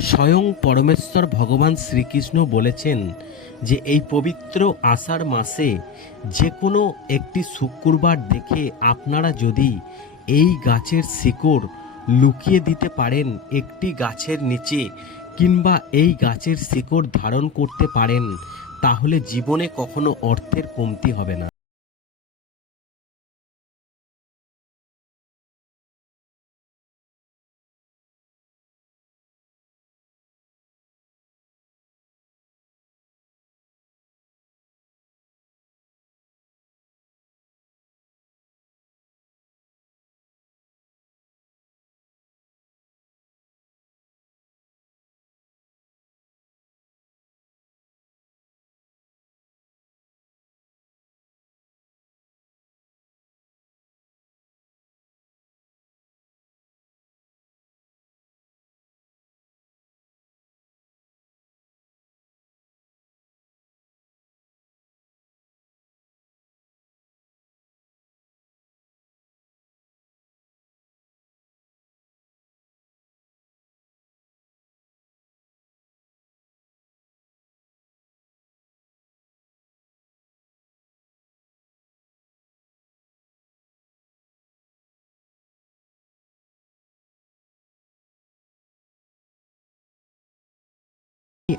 স্বয়ং পরমেশ্বর ভগবান শ্রীকৃষ্ণ বলেছেন যে এই পবিত্র আষাঢ় মাসে যে কোনো একটি শুক্রবার দেখে আপনারা যদি এই গাছের শিকড় লুকিয়ে দিতে পারেন একটি গাছের নিচে কিংবা এই গাছের শিকড় ধারণ করতে পারেন, তাহলে জীবনে কখনো অর্থের কমতি হবে না।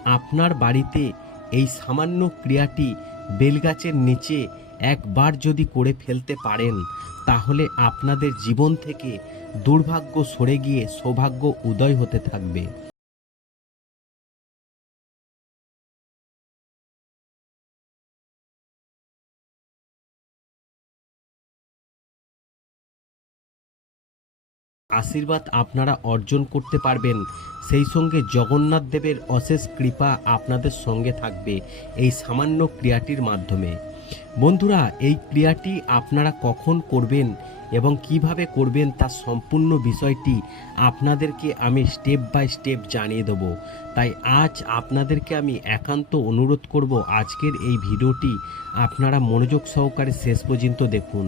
আপনার বাড়িতে এই সামান্য ক্রিয়াটি বেলগাছের নিচে একবার যদি করে ফেলতে পারেন, তাহলে আপনাদের জীবন থেকে দুর্ভাগ্য সরে গিয়ে সৌভাগ্য উদয় হতে থাকবে। আশীর্বাদ আপনারা অর্জন করতে পারবেন। সেই সঙ্গে জগন্নাথ দেবের অশেষ কৃপা আপনাদের সঙ্গে থাকবে এই সামান্য ক্রিয়াটির মাধ্যমে। বন্ধুরা, এই ক্রিয়াটি আপনারা কখন করবেন এবং কীভাবে করবেন তার সম্পূর্ণ বিষয়টি আপনাদেরকে আমি স্টেপ বাই স্টেপ জানিয়ে দেবো। তাই আজ আপনাদেরকে আমি একান্ত অনুরোধ করব আজকের এই ভিডিওটি আপনারা মনোযোগ সহকারে শেষ পর্যন্ত দেখুন।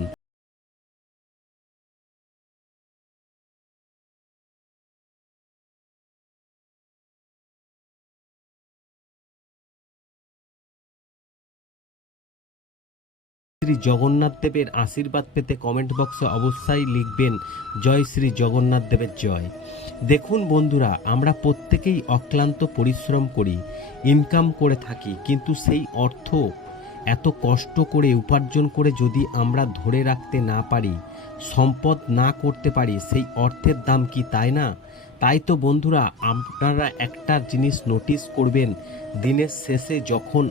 শ্রী জগন্নাথ দেবের আশীর্বাদ পেতে কমেন্ট বক্সে অবশ্যই লিখবেন, জয় শ্রী জগন্নাথ দেবের জয়। দেখুন বন্ধুরা, আমরা প্রত্যেকেই অক্লান্ত পরিশ্রম করি ইনকাম করে থাকি, কিন্তু সেই অর্থ এত কষ্ট করে উপার্জন করে যদি আমরা ধরে রাখতে না পারি, সম্পদ না করতে পারি, সেই অর্থের দাম কি তাই না? তাই তো বন্ধুরা, আপনারা একটা জিনিস নোটিস করবেন, দিনের শেষে যখন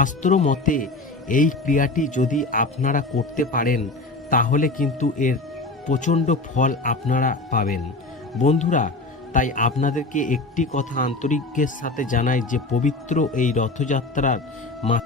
শাস্ত্র মতে, এই ক্রিয়াটি যদি আপনারা করতে পারেন, তাহলে কিন্তু এর প্রচণ্ড ফল আপনারা পাবেন। বন্ধুরা, তাই আপনাদেরকে একটি কথা আন্তরিকের সাথে জানাই যে পবিত্র এই রথযাত্রার মা